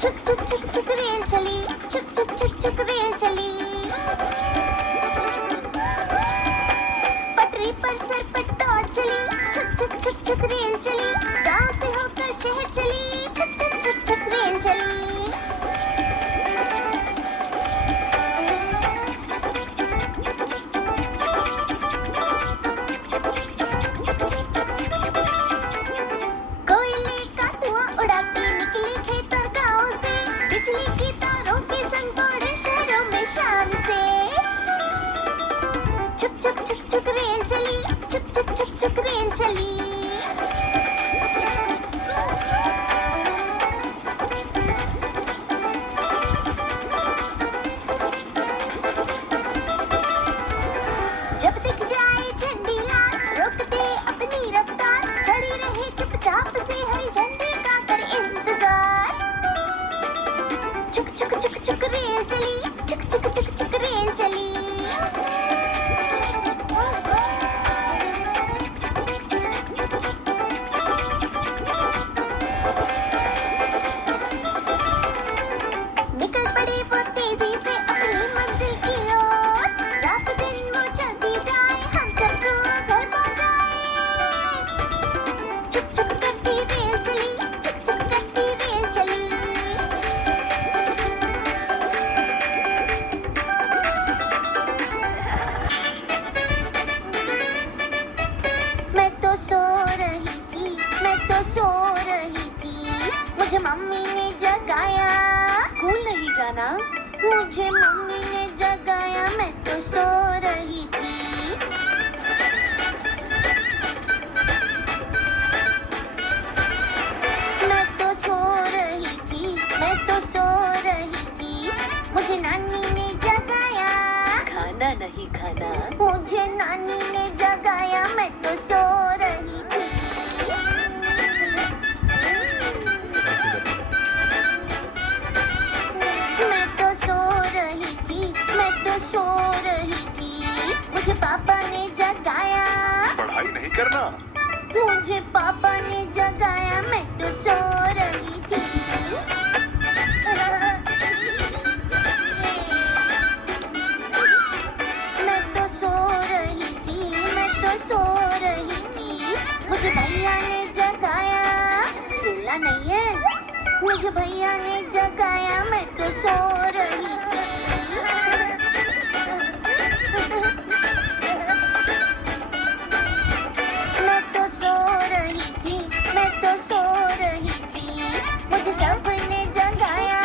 छुक छुक छुक छुक रेल चली, छुक छुक छुक छुक रेल चली। पटरी पर सरपट दौड़ चली, छुक छुक छुक छुक रेल चली। गांव से होकर शहर चली, छुक छुक छुक छुक रेल चली। कोयले का धुआं उड़ाती निकली खेत और गांव से, बिजली की तारों के संग दौड़े शहरों में शान से। छुक छुक छुक छुक रेल चली, छुक छुक छुक छुक रेल चली। जब दिख जाए झंडी लाल, रोक दे अपनी रफ्तार, खड़ी रहे चुपचाप से हरी झंडे का कर इंतजार। छुक छुक छुक छुक रेल चली, छुक छुक छुक छुक रेल चली। निकल पड़े वो तेजी से अपनी मंजिल की ओर, रात दिन वो चलती जाए, हम सबको घर पहुंचाए। छुक छुक करती रेल चली, छुक छुक करती रेल चली। मैं तो सो रही थी, मैं तो सो रही थी, मुझे मम्मी ने जगाया। स्कूल नहीं जाना? मुझे मम्मी ने जगाया, मैं तो सो रही थी। मैं तो सो रही थी, मैं तो सो रही थी, मुझे नानी ने जगाया। खाना नहीं खाना? मुझे नानी ने जगाया, मैं तो सो रही थी। मैं तो सो रही थी, मैं तो सो रही थी, मुझे पापा ने जगाया। पढ़ाई नहीं करना? मुझे पापा ने जगाया, मैं तो सो रही थी। मैं तो सो रही थी, मैं तो सो रही थी, मुझे भैया ने जगाया। भूला नहीं है? मुझे भैया ने जगाया, मैं तो सो रही थी। मैं तो सो रही थी, मैं तो सो रही थी, मुझे सबने जगाया।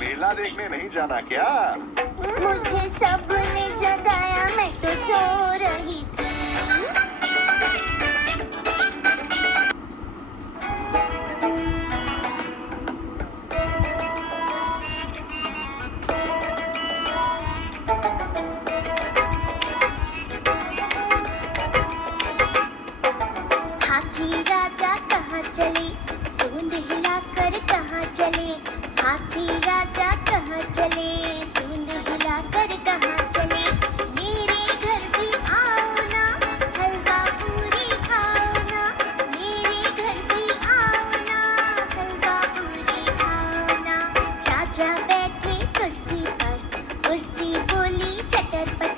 मेला देखने नहीं जाना क्या? मुझे सबने जगाया, मैं तो सो रही थी। हाथी राजा कहाँ चले, सूंड हिलाकर कहाँ चले। हाथी राजा कहाँ चले, सूंड हिलाकर कहाँ चले। मेरे घर भी आओ ना, हलवा पूरी खाओ ना। मेरे घर भी आओ ना, हलवा पूरी खाओ ना। राजा बैठे कुर्सी पर, कुर्सी बोली चटर पटर।